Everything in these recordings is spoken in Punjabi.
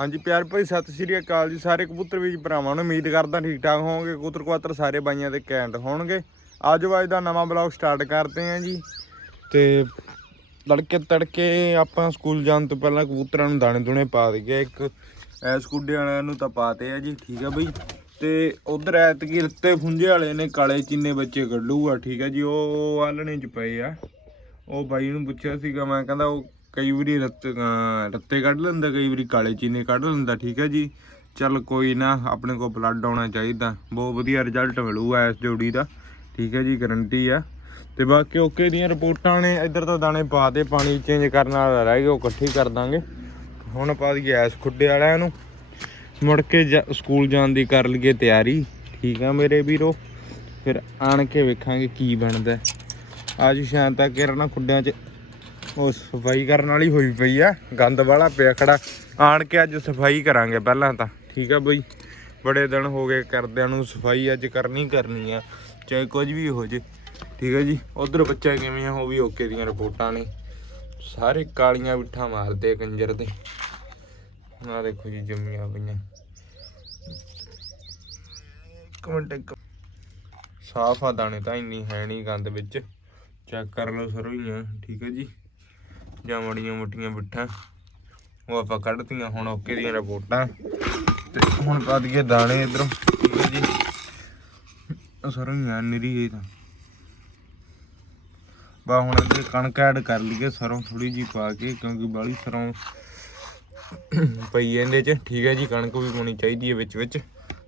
ਹਾਂਜੀ, ਪਿਆਰ ਭਾਈ ਸਤਿ ਸ਼੍ਰੀ ਅਕਾਲ ਜੀ। ਸਾਰੇ ਕਬੂਤਰ ਵੀਰ ਭਰਾਵਾਂ ਨੂੰ ਉਮੀਦ ਕਰਦਾ ਠੀਕ ਠਾਕ ਹੋਵੋਗੇ। ਕਬੂਤਰ ਕੁਆਤਰ ਸਾਰੇ ਬਾਈਆਂ ਦੇ ਕੈਂਟ ਹੋਣਗੇ। ਅੱਜ ਅੱਜ ਦਾ ਨਵਾਂ ਬਲੌਗ ਸਟਾਰਟ ਕਰਦੇ ਆਂ ਜੀ। ਤੇ ਤੜਕੇ ਤੜਕੇ ਆਪਾਂ ਸਕੂਲ ਜਾਣ ਤੋਂ ਪਹਿਲਾਂ ਕਬੂਤਰਾਂ ਨੂੰ ਦਾਣੇ ਦੁਣੇ ਪਾ ਦਈਏ। ਇੱਕ ਐਸ ਕੁੱਡੇ ਵਾਲਿਆਂ ਨੂੰ ਤਾਂ ਪਾਤੇ ਆ ਜੀ, ਠੀਕ ਆ ਬਈ। ਤੇ ਉਧਰ ਐਤਕੀ ਰੱਤੇ ਫੁੰਝੇ ਵਾਲੇ ਨੇ, ਕਾਲੇ ਚੀਨੇ ਬੱਚੇ ਕੱਢੂਗਾ, ਠੀਕ ਆ ਜੀ। ਉਹ ਆਲਣੇ ਚ ਪਏ ਆ। ਉਹ ਬਾਈ ਨੂੰ ਪੁੱਛਿਆ ਸੀਗਾ, ਮੈਂ ਕਹਿੰਦਾ ਉਹ ਕਈ ਵਾਰੀ ਰੱਤ ਰੱਤੇ ਕੱਢ ਲੈਂਦਾ, ਕਈ ਵਾਰੀ ਕਾਲੇ ਚੀਨੇ ਕੱਢ ਲੈਂਦਾ, ਠੀਕ ਹੈ ਜੀ? ਚੱਲ ਕੋਈ ਨਾ, ਆਪਣੇ ਕੋਲ ਬਲੱਡ ਆਉਣਾ ਚਾਹੀਦਾ। ਬਹੁਤ ਵਧੀਆ ਰਿਜ਼ਲਟ ਮਿਲੂਗਾ ਇਸ ਜੋੜੀ ਦਾ, ਠੀਕ ਹੈ ਜੀ ਗਰੰਟੀ ਆ। ਤੇ ਬਾਕੀ ਓਕੇ ਦੀਆਂ ਰਿਪੋਰਟਾਂ ਨੇ, ਇੱਧਰ ਤਾਂ ਦਾਣੇ ਪਾ ਦੇ, ਪਾਣੀ ਚੇਂਜ ਕਰਨ ਵਾਲਾ ਰਹਿ ਗਿਆ, ਉਹ ਇਕੱਠੀ ਕਰ ਦਾਂਗੇ। ਹੁਣ ਪਾ ਦਈਏ ਐਸ ਖੁੱਡੇ ਵਾਲਿਆਂ ਨੂੰ। ਮੁੜ ਕੇ ਜਾ- ਸਕੂਲ ਜਾਣ ਦੀ ਕਰ ਲਈਏ ਤਿਆਰੀ, ਠੀਕ ਆ ਮੇਰੇ ਵੀਰੋ? ਫਿਰ ਆਣ ਕੇ ਵੇਖਾਂਗੇ ਕੀ ਬਣਦਾ। ਅੱਜ ਸ਼ਾਮ ਤੱਕ ਇਹਨਾਂ ਖੁੱਡਿਆਂ 'ਚ ਉਹ ਸਫ਼ਾਈ ਕਰਨ ਵਾਲੀ ਹੋਈ ਪਈ ਆ, ਗੰਦ ਵਾਲਾ ਪਿਆ ਖੜਾ। ਆਣ ਕੇ ਅੱਜ ਸਫ਼ਾਈ ਕਰਾਂਗੇ ਪਹਿਲਾਂ ਤਾਂ, ਠੀਕ ਆ ਬਈ? ਬੜੇ ਦਿਨ ਹੋ ਗਏ ਕਰਦਿਆਂ ਨੂੰ ਸਫ਼ਾਈ ਅੱਜ ਕਰਨੀ ਕਰਨੀ ਆ, ਚਾਹੇ ਕੁਝ ਵੀ ਹੋ ਜੇ। ਠੀਕ ਹੈ ਜੀ? ਉਧਰ ਬੱਚਾ ਕਿਵੇਂ ਆ, ਉਹ ਵੀ ਓਕੇ ਦੀਆਂ ਰਿਪੋਰਟਾਂ ਨੇ। ਸਾਰੇ ਕਾਲੀਆਂ ਬਿੱਠਾ ਮਾਰਦੇ ਆ ਕੰਜਰ ਦੇ। ਆ ਦੇਖੋ ਜੀ ਜੰਮੀਆਂ ਪਈਆਂ। ਇੱਕ ਮਿੰਟ, ਇੱਕ ਸਾਫ਼ ਆ ਦਾਣੇ ਤਾਂ, ਇੰਨੀ ਹੈ ਨਹੀਂ ਗੰਦ ਵਿੱਚ। ਚੈੱਕ ਕਰ ਲਓ ਸਰੋਂ ਹੀ ਠੀਕ ਹੈ ਜੀ? ਜਾਂ ਮੜੀਆਂ ਮੋਟੀਆਂ ਬਿੱਠਾਂ ਉਹ ਆਪਾਂ ਕੱਢਤੀਆਂ ਹੁਣ ਓਕੇ ਦੀਆਂ ਰਿਪੋਰਟਾਂ। ਤੇ ਹੁਣ ਪਾ ਦਈਏ ਦਾਣੇ ਇਧਰੋਂ। ਠੀਕ ਹੈ ਜੀ। ਉਹ ਸਰੋਂ ਹੀ ਆ, ਨਿਰੀ ਇਹ ਤਾਂ। ਬਾ ਹੁਣ ਇਹਦੇ ਕਣਕ ਐਡ ਕਰ ਲਈਏ, ਸਰੋਂ ਥੋੜੀ ਜੀ ਪਾ ਕੇ, ਕਿਉਂਕਿ ਬਾਲੀ ਸਰੋਂ ਪਈ ਹੈ ਇਹਦੇ ਚ। ਠੀਕ ਹੈ ਜੀ, ਕਣਕ ਵੀ ਪਾਉਣੀ ਚਾਹੀਦੀ ਹੈ ਵਿੱਚ ਵਿੱਚ।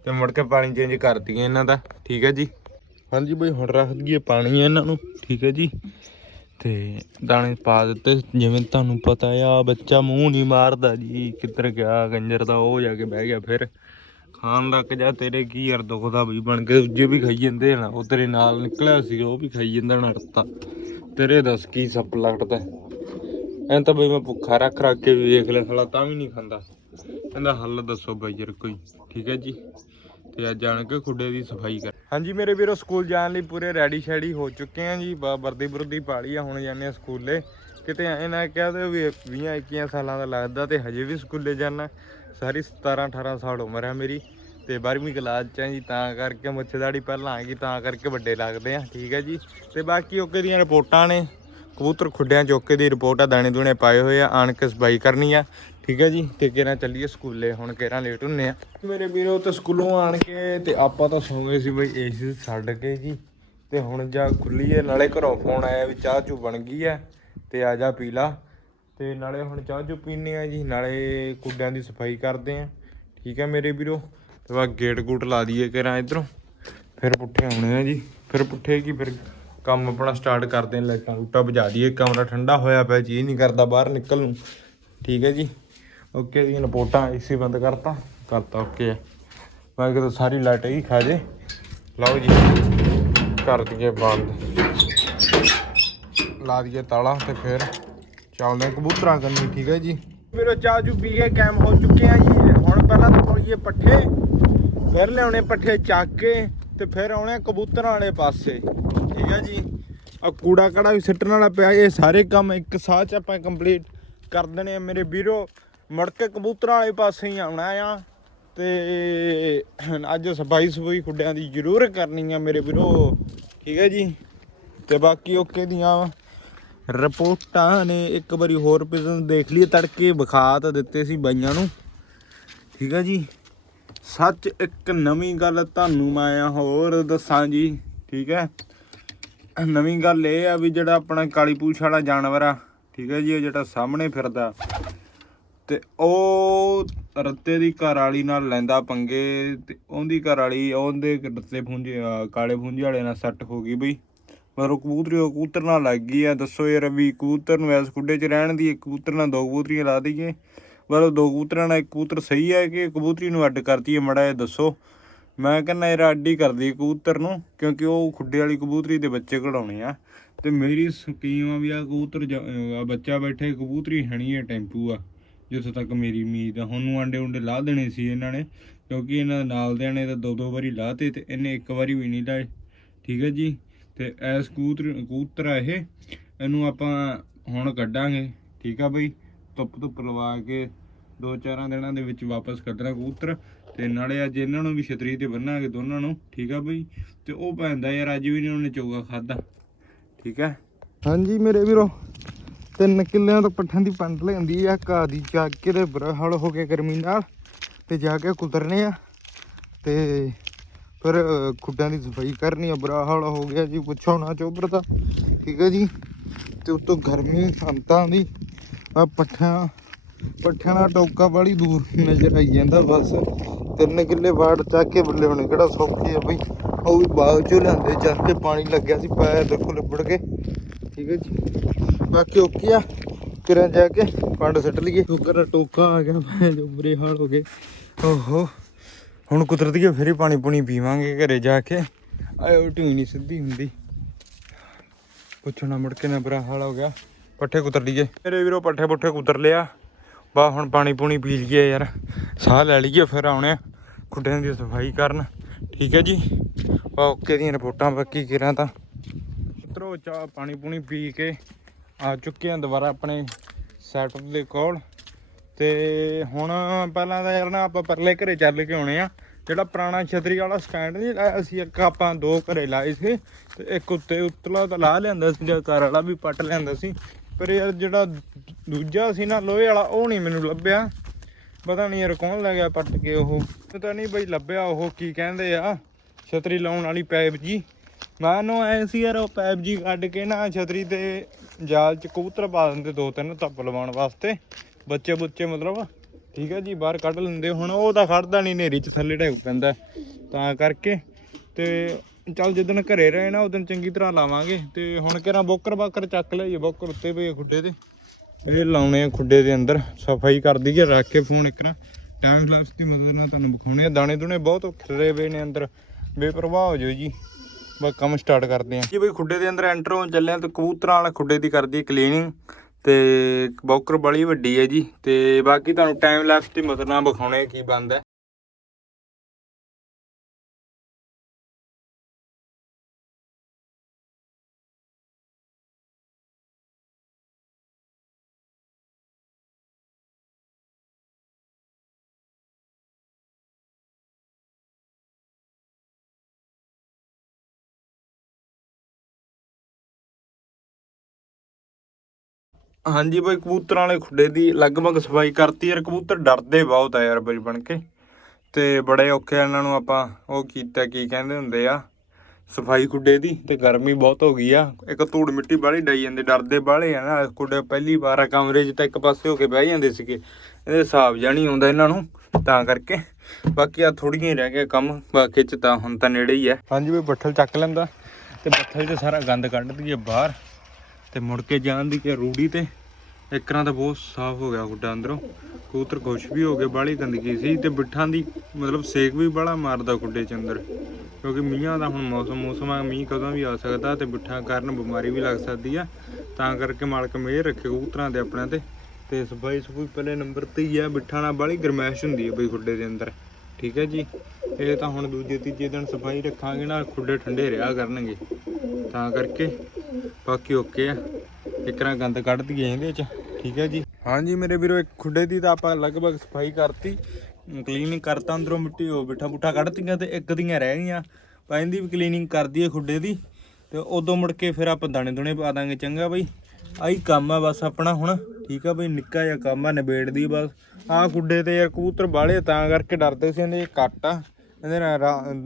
ਤੇ ਮੁੜ ਕੇ ਪਾਣੀ ਚੇਂਜ ਕਰ ਦਈਏ ਇਹਨਾਂ ਦਾ। ਠੀਕ ਹੈ ਜੀ। ਹਾਂਜੀ ਬਈ, ਹੁਣ ਰੱਖ ਦਈਏ ਪਾਣੀ ਇਹਨਾਂ ਨੂੰ। ਠੀਕ ਹੈ ਜੀ। ਤੇ ਦਾਣੇ ਪਾ ਦਿੱਤੇ। ਜਿਵੇਂ ਤੁਹਾਨੂੰ ਪਤਾ ਆ, ਬੱਚਾ ਮੂੰਹ ਨਹੀਂ ਮਾਰਦਾ ਜੀ। ਕਿੱਧਰ ਗਿਆ, ਗੰਜਰ ਦਾ ਉਹ ਜਾ ਕੇ ਬਹਿ ਗਿਆ ਫਿਰ। ਖਾਣ ਲੱਗ ਜਾ, ਤੇਰੇ ਕੀ ਯਾਰ ਦੁਖਦਾ ਬਈ ਬਣ ਕੇ ਦੂਜੇ ਵੀ ਖਾਈ ਜਾਂਦੇ ਨਾ। ਉਹ ਤੇਰੇ ਨਾਲ ਨਿਕਲਿਆ ਸੀ, ਉਹ ਵੀ ਖਾਈ ਜਾਂਦਾ ਨਾ ਰਤਾ ਤੇਰੇ ਦੱਸ ਕੀ ਸੱਪ ਲੱਗਦਾ ਐਂ ਤਾਂ ਬਈ ਮੈਂ ਭੁੱਖਾ ਰੱਖ ਰੱਖ ਕੇ ਵੀ ਵੇਖ ਲਿਆ, ਸਾਲਾ ਤਾਂ ਵੀ ਨਹੀਂ ਖਾਂਦਾ। ਕਹਿੰਦਾ, ਹੱਲ ਦੱਸੋ ਬਾਈ ਯਾਰ ਕੋਈ। ਠੀਕ ਹੈ ਜੀ? ਤੇ ਅੱਜ ਜਾਣ ਕੇ ਖੁੱਡੇ ਦੀ ਸਫ਼ਾਈ ਕਰ ਹਾਂਜੀ ਮੇਰੇ ਵੀਰੋ, ਸਕੂਲ ਜਾਣ ਲਈ ਪੂਰੇ ਰੈਡੀ ਸ਼ੈਡੀ ਹੋ ਚੁੱਕੇ ਆ ਜੀ। ਬ- ਵਰਦੀ ਬੁਰਦੀ ਪਾ ਲਈ ਆ, ਹੁਣ ਜਾਂਦੇ ਆ ਸਕੂਲੇ। ਕਿਤੇ ਐ ਨਾ ਕਹਿ ਦਿਓ ਵੀ 20 21 ਸਾਲਾਂ ਦਾ ਲੱਗਦਾ ਤੇ ਹਜੇ ਵੀ ਸਕੂਲੇ ਜਾਣਾ ਸਾਰੀ 17 18 ਸਾਲ ਉਮਰ ਹੈ ਮੇਰੀ ਤੇ 12ਵੀਂ ਕਲਾਸ ਚ ਆ ਜੀ, ਤਾਂ ਕਰਕੇ ਮੁੱਛਦਾੜੀ ਪਹਿਲਾਂ ਆ ਗਈ, ਤਾਂ ਕਰਕੇ ਵੱਡੇ ਲੱਗਦੇ ਆ, ਠੀਕ ਹੈ ਜੀ। ਤੇ ਬਾਕੀ ਓਕੇ ਦੀਆਂ ਰਿਪੋਰਟਾਂ ਨੇ। ਕਬੂਤਰ ਖੁੱਡਿਆਂ ਚੋਕੇ ਦੀ ਰਿਪੋਰਟ ਆ ਦਾਣੇ ਦੂਣੇ ਪਾਏ ਹੋਏ ਆ, ਆਣ ਕੇ ਸਫ਼ਾਈ ਕਰਨੀ ਆ। ਠੀਕ ਹੈ ਜੀ, ਤੇ ਕਿਹਨਾਂ ਚੱਲੀਏ ਸਕੂਲੇ, ਹੁਣ ਕਿਹਨਾਂ ਲੇਟ ਹੁੰਨੇ ਆ। ਮੇਰੇ ਵੀਰੋ ਤੇ ਸਕੂਲੋਂ ਆਣ ਕੇ, ਤੇ ਆਪਾਂ ਤਾਂ ਸੌਂ ਗਏ ਸੀ ਬਈ ਏਸੀ ਛੱਡ ਕੇ ਜੀ। ਤੇ ਹੁਣ ਜਾ ਖੁੱਲੀਏ, ਨਾਲੇ ਘਰੋਂ ਫੋਨ ਆਇਆ ਵੀ ਚਾਹ ਚੂ ਬਣ ਗਈ ਆ ਤੇ ਆ ਜਾ ਪੀ ਲਾ। ਤੇ ਨਾਲੇ ਹੁਣ ਚਾਹ ਚੂ ਪੀਨੇ ਆ ਜੀ, ਨਾਲੇ ਕੁੱਡਿਆਂ ਦੀ ਸਫ਼ਾਈ ਕਰਦੇ ਆ ਠੀਕ ਹੈ ਮੇਰੇ ਵੀਰੋ, ਤੇ ਬਾ ਗੇਟ ਗੂਟ ਲਾ ਦਈਏ ਕਿਹਨਾਂ ਇਧਰੋਂ। ਫਿਰ ਪੁੱਠੇ ਆਉਣੇ ਆ ਜੀ। ਫਿਰ ਪੁੱਠੇ ਕੀ, ਫਿਰ ਕੰਮ ਆਪਣਾ ਸਟਾਰਟ ਕਰਦੇ ਨੇ ਲਾਈਟਾਂ ਲੂਟਾਂ ਬੁਝਾ ਦਈਏ, ਕਮਰਾ ਠੰਡਾ ਹੋਇਆ ਪਿਆ ਜੀ ਨਹੀਂ ਕਰਦਾ ਬਾਹਰ ਨਿਕਲ ਨੂੰ। ਠੀਕ ਹੈ ਜੀ। ਓਕੇ ਦੀਆਂ ਰਿਪੋਰਟਾਂ ਏਸੀ ਬੰਦ ਕਰਤਾ ਕਰਤਾ ਓਕੇ ਆ। ਮੈਂ ਕਿਹਾ ਸਾਰੀ ਲਾਈਟ ਹੀ ਖਾ ਜੇ। ਲਓ ਜੀ, ਕਰ ਦਈਏ ਬੰਦ। ਲਾ ਦਈਏ ਤਾਲਾ ਤੇ ਫਿਰ ਚੱਲਦੇ ਹਾਂ ਕਬੂਤਰਾਂ ਕਰਨੀ ਠੀਕ ਹੈ ਜੀ? ਮੇਰੇ ਚਾਹ ਚੂ ਪੀ ਕੇ ਕੈਮ ਹੋ ਚੁੱਕੇ ਆ ਜੀ। ਹੁਣ ਪਹਿਲਾਂ ਤੋਈਏ ਪੱਠੇ, ਫਿਰ ਲਿਆਉਣੇ ਪੱਠੇ ਚੱਕ ਕੇ ਤੇ ਫਿਰ ਆਉਣੇ ਕਬੂਤਰਾਂ ਵਾਲੇ ਪਾਸੇ। ਠੀਕ ਹੈ ਜੀ? ਆ ਕੂੜਾ ਕੜਾ ਵੀ ਸਿੱਟਣ ਵਾਲਾ ਪਿਆ, ਇਹ ਸਾਰੇ ਕੰਮ ਇੱਕ ਸਾਹ ਚ ਆਪਾਂ ਕੰਪਲੀਟ ਕਰ ਦੇਣੇ ਆ ਮੇਰੇ ਵੀਰੋ। ਮੁੜ ਕੇ ਕਬੂਤਰਾਂ ਵਾਲੇ ਪਾਸੇ ਹੀ ਆਉਣਾ ਆ। ਤੇ ਅੱਜ ਸਫ਼ਾਈ ਸਫ਼ਾਈ ਖੁੱਡਿਆਂ ਦੀ ਜ਼ਰੂਰ ਕਰਨੀ ਆ ਮੇਰੇ ਵੀਰੋ। ਠੀਕ ਹੈ ਜੀ? ਤੇ ਬਾਕੀ ਓਕੇ ਦੀਆਂ ਰਿਪੋਰਟਾਂ ਨੇ। ਇੱਕ ਵਾਰੀ ਹੋਰ ਪਿਜ਼ਨ ਦੇਖ ਲਈ ਤੜਕੇ ਵਿਖਾ ਤਾਂ ਦਿੱਤੇ ਸੀ ਬਾਈਆਂ ਨੂੰ। ਠੀਕ ਹੈ ਜੀ? ਸੱਚ ਇੱਕ ਨਵੀਂ ਗੱਲ ਤੁਹਾਨੂੰ ਮੈਂ ਹੋਰ ਦੱਸਾਂ ਜੀ। ਠੀਕ ਹੈ? ਨਵੀਂ ਗੱਲ ਇਹ ਆ ਵੀ ਜਿਹੜਾ ਆਪਣਾ ਕਾਲੀ ਪੂਛ ਵਾਲਾ ਜਾਨਵਰ ਆ। ਠੀਕ ਹੈ ਜੀ? ਉਹ ਜਿਹੜਾ ਸਾਹਮਣੇ ਫਿਰਦਾ। ਤੇ ਉਹ ਰੱਤੇ ਦੀ ਘਰ ਵਾਲੀ ਨਾਲ ਲੈਂਦਾ ਪੰਗੇ ਤੇ ਉਹਦੀ ਘਰ ਵਾਲੀ ਉਹਦੇ ਰੱਤੇ ਫੁੰਝੇ ਕਾਲੇ ਫੁੰਝੇ ਵਾਲੇ ਨਾਲ ਸੱਟ ਹੋ ਗਈ ਬਈ। ਪਰ ਉਹ ਕਬੂਤਰੀ ਉਹ ਕਬੂਤਰ ਨਾਲ ਲੱਗ ਗਈ ਆ। ਦੱਸੋ ਯਾਰ ਵੀ ਕਬੂਤਰ ਨੂੰ ਐਸ ਖੁੱਡੇ 'ਚ ਰਹਿਣ ਦੀ, ਇੱਕ ਕਬੂਤਰ ਨਾਲ ਦੋ ਕਬੂਤਰੀਆਂ ਲਾ ਦਈਏ। ਪਰ ਉਹ ਦੋ ਕਬੂਤਰਾਂ ਨਾਲ ਇੱਕ ਕਬੂਤਰ ਸਹੀ ਹੈ ਕਿ ਕਬੂਤਰੀ ਨੂੰ ਅੱਡ ਕਰਤੀ ਹੈ ਮੜਾ ਇਹ ਦੱਸੋ। ਮੈਂ ਕਹਿੰਦਾ ਯਾਰ ਅੱਡ ਹੀ ਕਰਦੀ ਕਬੂਤਰ ਨੂੰ, ਕਿਉਂਕਿ ਉਹ ਖੁੱਡੇ ਵਾਲੀ ਕਬੂਤਰੀ ਦੇ ਬੱਚੇ ਕਢਾਉਣੇ ਆ। ਤੇ ਮੇਰੀ ਸਕੀਮ ਆ ਵੀ ਆ ਕਬੂਤਰ ਜ- ਬੱਚਾ ਬੈਠੇ, ਕਬੂਤਰੀ ਹਣੀ ਹੈ ਟੈਂਪੂ ਆ। ਜਿੱਥੇ ਤੱਕ ਮੇਰੀ ਉਮੀਦ ਆ। ਹੁਣ ਆਂਡੇ ਉਂਡੇ ਲਾ ਦੇਣੇ ਸੀ ਇਹਨਾਂ ਨੇ, ਕਿਉਂਕਿ ਇਹਨਾਂ ਦੇ ਨਾਲ ਦਿਆਂ ਨੇ ਤਾਂ ਦੋ ਦੋ ਵਾਰੀ ਲਾਤੇ ਤੇ ਇਹਨੇ ਇੱਕ ਵਾਰੀ ਵੀ ਨਹੀਂ ਲਾਏ। ਠੀਕ ਹੈ ਜੀ? ਤੇ ਐਸ ਕਬੂਤਰ ਕਬੂਤਰ ਇਹ। ਇਹਨੂੰ ਆਪਾਂ ਹੁਣ ਕੱਢਾਂਗੇ। ਠੀਕ ਆ ਬਈ? ਧੁੱਪ ਧੁੱਪ ਲਵਾ ਕੇ ਦੋ ਚਾਰਾਂ ਦਿਨਾਂ ਦੇ ਵਿੱਚ ਵਾਪਸ ਕੱਢਣਾ ਕਬੂਤਰ। ਤੇ ਨਾਲੇ ਅੱਜ ਇਹਨਾਂ ਨੂੰ ਵੀ ਛਤਰੀ ਤੇ ਬੰਨਾਂਗੇ ਦੋਨਾਂ ਨੂੰ। ਠੀਕ ਆ ਬਈ? ਤੇ ਉਹ ਪੈਂਦਾ ਯਾਰ ਅੱਜ ਵੀ ਨਹੀਂ ਉਹਨੇ ਚੋਗਾ ਖਾਦਾ ਠੀਕ ਹੈ ਹਾਂਜੀ, ਮੇਰੇ ਵੀਰੋ। ਤਿੰਨ ਕਿੱਲਿਆਂ ਤੋਂ ਪੱਠਿਆਂ ਦੀ ਪੰਡ ਲੈਂਦੀ ਆ, ਘਾਹ ਦੀ ਚੱਕ ਕੇ ਤੇ ਬੁਰਾ ਹਾਲ ਹੋ ਗਿਆ ਗਰਮੀ ਨਾਲ, ਤੇ ਜਾ ਕੇ ਕੁਤਰਨੇ ਆ, ਤੇ ਫਿਰ ਖੁੱਡਾਂ ਦੀ ਸਫ਼ਾਈ ਕਰਨੀ ਆ, ਬੁਰਾ ਹਾਲ ਹੋ ਗਿਆ ਜੀ, ਪੁੱਛੋ ਨਾ ਚੋਬਰ ਦਾ ਠੀਕ ਹੈ ਜੀ? ਤੇ ਉਤੋਂ ਗਰਮੀ ਸੰਤਾਂ ਦੀ, ਆ ਪੱਠਿਆਂ ਪੱਠਿਆਂ ਦਾ ਟੋਕਾ ਵਾਲੀ ਦੂਰ ਨਜ਼ਰ ਆਈ ਜਾਂਦਾ ਬਸ, ਤਿੰਨ ਕਿੱਲੇ ਵਾੜ ਚੱਕ ਕੇ ਬੱਲੇ ਹੋਣੇ ਕਿਹੜਾ ਸੌਖੇ ਆ ਬਈ, ਉਹ ਵੀ ਬਾਗ ਚੋਂ ਲਿਆਂਦੇ, ਚੱਕ ਕੇ ਪਾਣੀ ਲੱਗਿਆ ਸੀ, ਪੈਰ ਦੇਖੋ ਲਿਬੜ ਕੇ, ਠੀਕ ਹੈ ਜੀ? ਬਾਕੀ ਓਕੇ ਆ। ਕਿਰਾਂ ਜਾ ਕੇ ਪੰਡ ਸੱਟ ਲਈਏ। ਦਾ ਟੋਕਾ ਆ ਗਿਆ ਭੈਣ ਜੋ ਬੁਰੇ ਹਾਲ ਹੋ ਗਏ। ਓਹੋ ਹੁਣ ਕੁਦਰਤੀਏ ਫਿਰ ਹੀ ਪਾਣੀ ਪੂਣੀ ਪੀਵਾਂਗੇ ਘਰੇ ਜਾ ਕੇ। ਆਇਓ ਢੂਈ ਨਹੀਂ ਸਿੱਧੀ ਹੁੰਦੀ। ਪੁੱਛਣਾ ਮੁੜ ਕੇ ਨਾ ਬੁਰਾ ਹਾਲ ਹੋ ਗਿਆ। ਪੱਠੇ ਕੁਤਰ ਲਈਏ। ਮੇਰੇ ਵੀਰੋ ਪੱਠੇ ਪੁੱਠੇ ਕੁਤਰ ਲਿਆ। ਬਾ ਹੁਣ ਪਾਣੀ ਪੂਣੀ ਪੀ ਲਈਏ ਯਾਰ। ਸਾਹ ਲੈ ਲਈਏ ਫਿਰ ਆਉਣੇ ਆ। ਖੁੱਡਿਆਂ ਦੀ ਸਫ਼ਾਈ ਕਰਨ। ਠੀਕ ਹੈ ਜੀ? ਓਕੇ ਦੀਆਂ ਰਿਪੋਰਟਾਂ ਬਾਕੀ ਕਿਰਾਂ ਤਾਂ। ਉਤਰੋ ਚਾਹ ਪਾਣੀ ਪੂਣੀ ਪੀ ਕੇ ਆ ਚੁੱਕੇ ਆ ਦੁਬਾਰਾ ਆਪਣੇ ਸੈਟਅਪ ਦੇ ਕੋਲ। ਤੇ ਹੁਣ ਪਹਿਲਾਂ ਤਾਂ ਯਾਰ ਨਾ ਆਪਾਂ ਪਰਲੇ ਘਰੇ ਚੱਲ ਕੇ ਆਉਣੇ ਆ। ਜਿਹੜਾ ਪੁਰਾਣਾ ਛਤਰੀ ਵਾਲਾ ਸਟੈਂਡ ਨਹੀਂ ਲਾਇਆ ਸੀ ਇੱਕ ਆਪਾਂ ਦੋ ਘਰੇ ਲਾਏ ਸੀ। ਤੇ ਇੱਕ ਉੱਤੇ ਉਤਲਾ ਤਾਂ ਲਾ ਲਿਆਂਦਾ ਸੀ, ਜਾਂ ਘਰ ਵਾਲਾ ਵੀ ਪੱਟ ਲਿਆਂਦਾ ਸੀ। ਪਰ ਯਾਰ ਜਿਹੜਾ ਦੂਜਾ ਸੀ ਨਾ, ਲੋਹੇ ਵਾਲਾ, ਉਹ ਨਹੀਂ ਮੈਨੂੰ ਲੱਭਿਆ। ਪਤਾ ਨਹੀਂ ਯਾਰ ਕੌਣ ਲੈ ਗਿਆ ਪੱਟ ਕੇ ਉਹ। ਪਤਾ ਨਹੀਂ ਬਈ ਲੱਭਿਆ ਉਹ, ਕੀ ਕਹਿੰਦੇ ਆ। ਛਤਰੀ ਲਾਉਣ ਵਾਲੀ ਪੈਪ ਜੀ। ਮੈਨੂੰ ਐ ਸੀ ਯਾਰ, ਉਹ ਪੈਪ ਜੀ ਕੱਢ ਕੇ ਨਾ ਛਤਰੀ ਤੇ ਜਾਲ ਚ ਕਬੂਤਰ ਪਾ ਦਿੰਦੇ ਦੋ ਤਿੰਨ ਧੱਪ ਲਵਾਉਣ ਵਾਸਤੇ। ਬੱਚੇ ਬੁੱਚੇ ਮਤਲਬ, ਠੀਕ ਹੈ ਜੀ, ਬਾਹਰ ਕੱਢ ਲੈਂਦੇ। ਹੁਣ ਉਹ ਤਾਂ ਖੜਦਾ ਨਹੀਂ ਨੇਰੀ ਚ ਥੱਲੇ ਢੇਕ ਪੈਂਦਾ। ਤਾਂ ਕਰਕੇ ਤੇ ਚੱਲ ਜਿੱਦਣ ਘਰੇ ਰਹੇ ਨਾ, ਉਦੋਂ ਚੰਗੀ ਤਰ੍ਹਾਂ ਲਾਵਾਂਗੇ। ਤੇ ਹੁਣ ਕਿਹੜਾ ਬੋਕਰ ਬਾਕਰ ਚੱਕ ਲਈਏ, ਬੋਕਰ ਉੱਤੇ ਪਏ ਖੁੱਡੇ ਤੇ ਇਹ ਲਾਉਣੇ ਆ ਖੁੱਡੇ ਦੇ ਅੰਦਰ, ਸਫ਼ਾਈ ਕਰ ਦਈਏ, ਰੱਖ ਕੇ ਫੋਨ ਇੱਕ ਨਾ। ਟਾਈਮ ਲਾਪਸ ਦੀ ਮਦਦ ਨਾਲ ਤੁਹਾਨੂੰ ਵਿਖਾਉਣੇ ਆ। ਦਾਣੇ ਦੁਣੇ ਬਹੁਤ ਖਿਲਰੇ ਪਏ ਨੇ ਅੰਦਰ। ਬੇਪਰਵਾਹ ਹੋ ਜਾਓ ਜੀ। ਬਸ ਕੰਮ ਸਟਾਰਟ ਕਰਦੇ ਆ। ਜੀ ਬਈ ਖੁੱਡੇ ਦੇ ਅੰਦਰ ਐਂਟਰ ਹੋਣ ਚੱਲੇ ਆ ਤੇ ਕਬੂਤਰਾਂ ਵਾਲਾ ਖੁੱਡੇ ਦੀ ਕਰਦੀ ਕਲੀਨਿੰਗ ਤੇ ਬੌਕਰ ਬੜੀ ਵੱਡੀ ਹੈ ਜੀ ਤੇ ਬਾਕੀ ਤੁਹਾਨੂੰ ਟਾਈਮ ਲੈਪਸ ਦੀ ਮਤਲਬ ਵਿਖਾਉਣੇ ਕੀ ਬੰਦ ਹੈ ਹਾਂਜੀ ਬਈ, ਕਬੂਤਰਾਂ ਵਾਲੇ ਖੁੱਡੇ ਦੀ ਲਗਭਗ ਸਫ਼ਾਈ ਕਰਤੀ ਯਾਰ, ਕਬੂਤਰ ਡਰਦੇ ਬਹੁਤ ਆ ਯਾਰ ਬਈ ਬਣ ਕੇ। ਤੇ ਬੜੇ ਔਖੇ ਇਹਨਾਂ ਨੂੰ ਆਪਾਂ, ਉਹ ਕੀਤਾ ਕੀ ਕਹਿੰਦੇ ਹੁੰਦੇ ਆ, ਸਫ਼ਾਈ ਖੁੱਡੇ ਦੀ, ਤੇ ਗਰਮੀ ਬਹੁਤ ਹੋ ਗਈ ਆ। ਇੱਕ ਧੂੜ ਮਿੱਟੀ ਬਾਹਲੀ ਡਾਈ ਜਾਂਦੇ, ਡਰਦੇ ਬਾਹਲੇ ਆ ਨਾ ਖੁੱਡੇ ਪਹਿਲੀ ਵਾਰ ਆ ਕਮਰੇ 'ਚ, ਤਾਂ ਇੱਕ ਪਾਸੇ ਹੋ ਕੇ ਬਹਿ ਜਾਂਦੇ ਸੀਗੇ। ਇਹਦੇ ਹਿਸਾਬ ਜਿਹਾ ਆਉਂਦਾ ਇਹਨਾਂ ਨੂੰ, ਤਾਂ ਕਰਕੇ। ਬਾਕੀ ਆ ਥੋੜੀਆਂ ਹੀ ਰਹਿ ਗਿਆ ਕੰਮ, ਬਾਕੀ ਚ ਤਾਂ ਹੁਣ ਤਾਂ ਨੇੜੇ ਹੀ ਆ। ਹਾਂਜੀ ਬਈ, ਬੱਠਲ ਚੱਕ ਲੈਂਦਾ, ਤੇ ਬੱਠਲ 'ਚ ਸਾਰਾ ਗੰਦ ਕੱਢ ਦਈਏ ਬਾਹਰ। ਤੇ ਮੁੜ ਕੇ ਜਾਣ ਦੀ ਕਿ ਰੂੜੀ ਤੇ ਇੱਕਰਾਂ ਤਾਂ ਬਹੁਤ ਸਾਫ਼ ਹੋ ਗਿਆ ਗੁੱਡਾ ਅੰਦਰੋਂ। ਕਬੂਤਰ ਖੁਸ਼ ਵੀ ਹੋ ਗਏ, ਬਾਹਲੀ ਗੰਦਗੀ ਸੀ ਤੇ ਬਿੱਠਾਂ ਦੀ ਮਤਲਬ ਸੇਕ ਵੀ ਬਾਹਲਾ ਮਾਰਦਾ ਗੁੱਡੇ ਚ ਅੰਦਰ। ਕਿਉਂਕਿ ਮੀਂਹਾਂ ਦਾ ਹੁਣ ਮੌਸਮ ਮੌਸਮ ਆ, ਮੀਂਹ ਕਦੋਂ ਵੀ ਆ ਸਕਦਾ ਤੇ ਬਿੱਠਾਂ ਕਾਰਨ ਬਿਮਾਰੀ ਵੀ ਲੱਗ ਸਕਦੀ ਆ। ਤਾਂ ਕਰਕੇ ਮਾਲਕ ਮਿਹਰ ਰੱਖੇ ਕਬੂਤਰਾਂ ਦੇ ਆਪਣਿਆਂ ਤੇ। ਤੇ ਸਫ਼ਾਈ ਸਫੂਈ ਪਹਿਲੇ ਨੰਬਰ ਤੇ ਹੀ ਆ, ਬਿੱਠਾਂ ਨਾਲ ਬਾਹਲੀ ਗਰਮੈਸ਼ ਹੁੰਦੀ ਹੈ ਬਈ ਖੁੱਡੇ ਦੇ ਅੰਦਰ। ਠੀਕ ਹੈ ਜੀ? ਇਹ ਤਾਂ ਹੁਣ ਦੂਜੇ, ਤੀਜੇ ਦਿਨ ਸਫ਼ਾਈ ਰੱਖਾਂਗੇ ਨਾ ਖੁੱਡੇ ਠੰਡੇ ਰਿਹਾ ਕਰਨਗੇ। ਤਾਂ ਕਰਕੇ ਬਾਕੀ ਓਕੇ ਆ। ਇੱਕ ਨਾ ਗੰਦ ਕੱਢ ਦਈਏ ਇਹਦੇ ਚ, ਠੀਕ ਹੈ ਜੀ? ਹਾਂਜੀ ਮੇਰੇ ਵੀਰੋ, ਇੱਕ ਖੁੱਡੇ ਦੀ ਤਾਂ ਆਪਾਂ ਲਗਭਗ ਸਫ਼ਾਈ ਕਰਤੀ। ਕਲੀਨਿੰਗ ਕਰਤਾ, ਅੰਦਰੋਂ ਮਿੱਟੀ ਉਹ ਬਿੱਠਾ ਬੁੱਠਾ ਕੱਢਤੀਆਂ ਤੇ ਇੱਕ ਦੀਆਂ ਰਹਿ ਗਈਆਂ। ਪਾ ਇਹਦੀ ਵੀ ਕਲੀਨਿੰਗ ਕਰ ਦਈਏ ਖੁੱਡੇ ਦੀ। ਤੇ ਉਦੋਂ ਮੁੜ ਕੇ ਫਿਰ ਆਪਾਂ ਦਾਣੇ ਦੁਣੇ ਪਾ ਦਾਂਗੇ ਚੰਗਾ ਬਈ। ਆਹੀ ਕੰਮ ਆ ਬਸ ਆਪਣਾ ਹੁਣ, ਠੀਕ ਆ ਬਈ, ਨਿੱਕਾ ਜਿਹਾ ਕੰਮ ਆ ਨਿਬੇੜਦੀ ਬਸ। ਆਹ ਗੁੱਡੇ ਤੇ ਯਾਰ ਕਬੂਤਰ ਬਾਲੇ ਤਾਂ ਕਰਕੇ ਡਰਦੇ ਸੀ ਇਹਦੇ ਕੱਟ ਆ। ਇਹਦੇ ਨਾਲ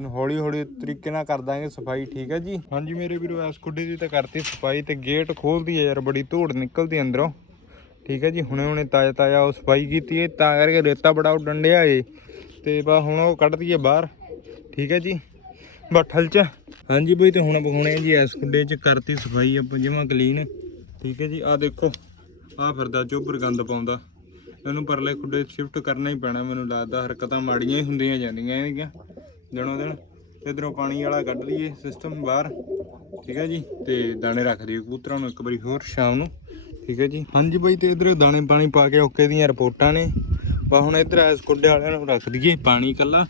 ਹੌਲੀ ਹੌਲੀ ਤਰੀਕੇ ਨਾਲ ਕਰ ਦਾਂਗੇ, ਸਫ਼ਾਈ ਠੀਕ ਹੈ ਜੀ। ਹਾਂਜੀ ਮੇਰੇ ਵੀਰੋ, ਇਸ ਗੁੱਡੇ ਦੀ ਤਾਂ ਕਰਤੀ ਸਫ਼ਾਈ ਤੇ ਗੇਟ ਖੋਲਦੀ ਹੈ ਯਾਰ, ਬੜੀ ਧੂੜ ਨਿਕਲਦੀ ਅੰਦਰੋਂ। ਠੀਕ ਹੈ ਜੀ ਹੁਣੇ ਹੁਣੇ ਤਾਜ਼ਾ ਤਾਜ਼ਾ ਉਹ ਸਫ਼ਾਈ ਕੀਤੀ ਹੈ ਤਾਂ ਕਰਕੇ ਰੇਤਾ ਬੜਾ ਉੱਡਣ ਡਿਆ ਏ। ਤੇ ਬਾ ਹੁਣ ਉਹ ਕੱਢ ਦਈਏ ਬਾਹਰ। ਠੀਕ ਹੈ ਜੀ, ਬੱਠਲ ਚ। ਹਾਂਜੀ ਬਈ, ਤੇ ਹੁਣ ਵਿਖਾਉਣੇ ਜੀ ਇਸ ਗੁੱਡੇ ਚ ਕਰਤੀ ਸਫ਼ਾਈ, ਆਪਾਂ ਜਿਵੇਂ ਕਲੀਨ ਠੀਕ ਹੈ ਜੀ ਆ ਦੇਖੋ ਆ ਫਿਰਦਾ, ਚੋਬਰ ਗੰਦ ਪਾਉਂਦਾ। ਇਹਨੂੰ ਪਰਲੇ ਖੁੱਡੇ ਸ਼ਿਫਟ ਕਰਨਾ ਹੀ ਪੈਣਾ, ਮੈਨੂੰ ਲੱਗਦਾ ਹਰਕਤਾਂ ਮਾੜੀਆਂ ਹੀ ਹੁੰਦੀਆਂ ਜਾਂਦੀਆਂ ਇਹਦੀਆਂ, ਦਿਨੋਂ ਦਿਨ। ਇਧਰੋਂ ਪਾਣੀ ਵਾਲਾ ਕੱਢ ਲਈਏ ਸਿਸਟਮ ਬਾਹਰ, ਠੀਕ ਹੈ ਜੀ, ਤੇ ਦਾਣੇ ਰੱਖ ਦਈਏ ਕਬੂਤਰਾਂ ਨੂੰ ਇੱਕ ਵਾਰੀ ਹੋਰ ਸ਼ਾਮ ਨੂੰ, ਠੀਕ ਹੈ ਜੀ। ਹਾਂਜੀ ਬਾਈ, ਤੇ ਇਧਰ ਦਾਣੇ ਪਾਣੀ ਪਾ ਕੇ ਓਕੇ ਦੀਆਂ ਰਿਪੋਰਟਾਂ ਨੇ। ਬਾ ਹੁਣ ਇਧਰ ਐਸ ਕੁੱਡੇ ਵਾਲਿਆਂ ਨੂੰ ਰੱਖ ਦਈਏ ਪਾਣੀ ਕੱਲਾ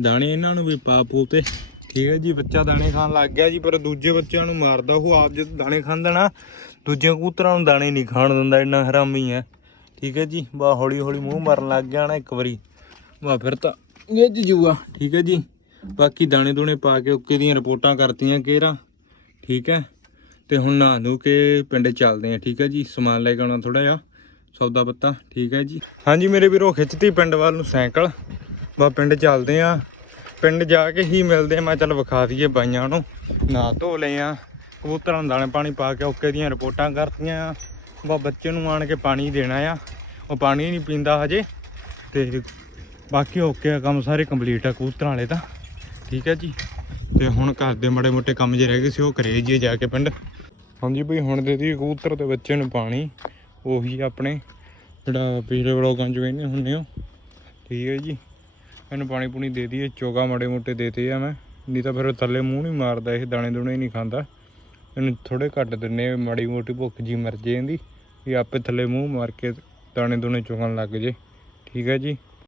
ਦਾਣੇ ਇਹਨਾਂ ਨੂੰ ਵੀ ਪਾ ਪੂ ਤੇ, ਠੀਕ ਹੈ ਜੀ, ਬੱਚਾ ਦਾਣੇ ਖਾਣ ਲੱਗ ਗਿਆ ਜੀ, ਪਰ ਦੂਜੇ ਬੱਚਿਆਂ ਨੂੰ ਮਾਰਦਾ ਉਹ ਆਪ ਜਦ ਦਾਣੇ ਖਾਂਦਾ ਨਾ ਦੂਜੇ ਕਬੂਤਰਾਂ ਨੂੰ ਦਾਣੇ ਨਹੀਂ ਖਾਣ ਦਿੰਦਾ ਇੰਨਾ ਹਰਾਮੀ ਹੈ। ਠੀਕ ਹੈ ਜੀ ਬਾ ਹੌਲੀ ਹੌਲੀ ਮੂੰਹ ਮਾਰਨ ਲੱਗ ਗਿਆ ਨਾ ਇੱਕ ਵਾਰੀ। ਬਾ ਫਿਰ ਤਾਂ ਗਿੱਜ ਜੂਗਾ। ਠੀਕ ਹੈ ਜੀ ਬਾਕੀ ਦਾਣੇ ਦੂਣੇ ਪਾ ਕੇ ਓਕੇ ਦੀਆਂ ਰਿਪੋਰਟਾਂ ਕਰਤੀਆਂ ਕੇਰਾ। ਠੀਕ ਹੈ ਤੇ ਹੁਣ ਨਹਾ ਨੂੰ ਕੇ ਪਿੰਡ ਚੱਲਦੇ ਆ ਠੀਕ ਹੈ ਜੀ ਸਮਾਨ ਲੈ ਕੇ ਆਉਣਾ ਥੋੜਾ ਜਿਹਾ ਸੌਦਾ ਪੱਤਾ। ਠੀਕ ਹੈ ਜੀ। ਹਾਂਜੀ ਮੇਰੇ ਵੀਰੋ ਖਿੱਚਤੀ ਪਿੰਡ ਵੱਲ ਨੂੰ ਸਾਈਕਲ। ਬਾ ਪਿੰਡ ਚੱਲਦੇ ਆ ਪਿੰਡ ਜਾ ਕੇ ਹੀ ਮਿਲਦੇ ਆ ਮੈਂ ਚੱਲ ਵਿਖਾ ਦਈਏ ਬਾਈਆਂ ਨੂੰ। ਨਹਾ ਧੋ ਲਏ ਆ ਕਬੂਤਰਾਂ ਨੂੰ ਦਾਣੇ ਪਾਣੀ ਪਾ ਕੇ ਓਕੇ ਦੀਆਂ ਰਿਪੋਰਟਾਂ ਕਰਤੀਆਂ ਆ। ਬਾ ਬੱਚੇ ਨੂੰ ਆਣ ਕੇ ਪਾਣੀ ਦੇਣਾ ਆ। ਉਹ ਪਾਣੀ ਨਹੀਂ ਪੀਂਦਾ ਹਜੇ। ਤੇ ਬਾਕੀ ਓਕੇ ਆ, ਕੰਮ ਸਾਰੇ ਕੰਪਲੀਟ ਆ ਕਬੂਤਰਾਂ ਵਾਲੇ ਤਾਂ। ਠੀਕ ਹੈ ਜੀ। ਤੇ ਹੁਣ ਘਰ ਦੇ ਮੜੇ ਮੋਟੇ ਕੰਮ ਜੇ ਰਹਿ ਗਏ ਸੀ, ਉਹ ਕਰੇ ਜੀ ਜਾ ਕੇ ਪਿੰਡ। ਹਾਂਜੀ ਬਈ, ਹੁਣ ਦੇ ਦੀ ਕਬੂਤਰ ਦੇ ਬੱਚੇ ਨੂੰ ਪਾਣੀ। ਉਹੀ ਆਪਣੇ ਜਿਹੜਾ ਪਿਛਲੇ ਵਲੋਗਾਂ ਚ ਵੇਨੇ ਹੁੰਨੇ ਹੋ। ਠੀਕ ਹੈ ਜੀ। ਇਹਨੂੰ ਪਾਣੀ ਪੂਣੀ ਦੇ ਦਈਏ ਚੋਗਾ ਮੜੇ ਮੋਟੇ ਦੇਤੇ ਆ ਮੈਂ। ਨਹੀਂ ਤਾਂ ਫਿਰ ਥੱਲੇ ਮੂੰਹ ਨਹੀਂ ਮਾਰਦਾ, ਇਹ ਦਾਣੇ ਦੁਣੇ ਨਹੀਂ ਖਾਂਦਾ। ਇਹਨੂੰ ਥੋੜੇ ਘੱਟ ਦਿੰਨੇ ਮਾੜੀ ਮੋਟੀ ਭੁੱਖ ਜੀ ਮਰ ਜੇ ਇਹਦੀ, ਵੀ ਆਪੇ ਥੱਲੇ ਮੂੰਹ ਮਾਰ ਕੇ ਦਾਣੇ ਦੁਣੇ ਚੁਗਣ ਲੱਗ ਜੇ। ਠੀਕ ਹੈ ਜੀ?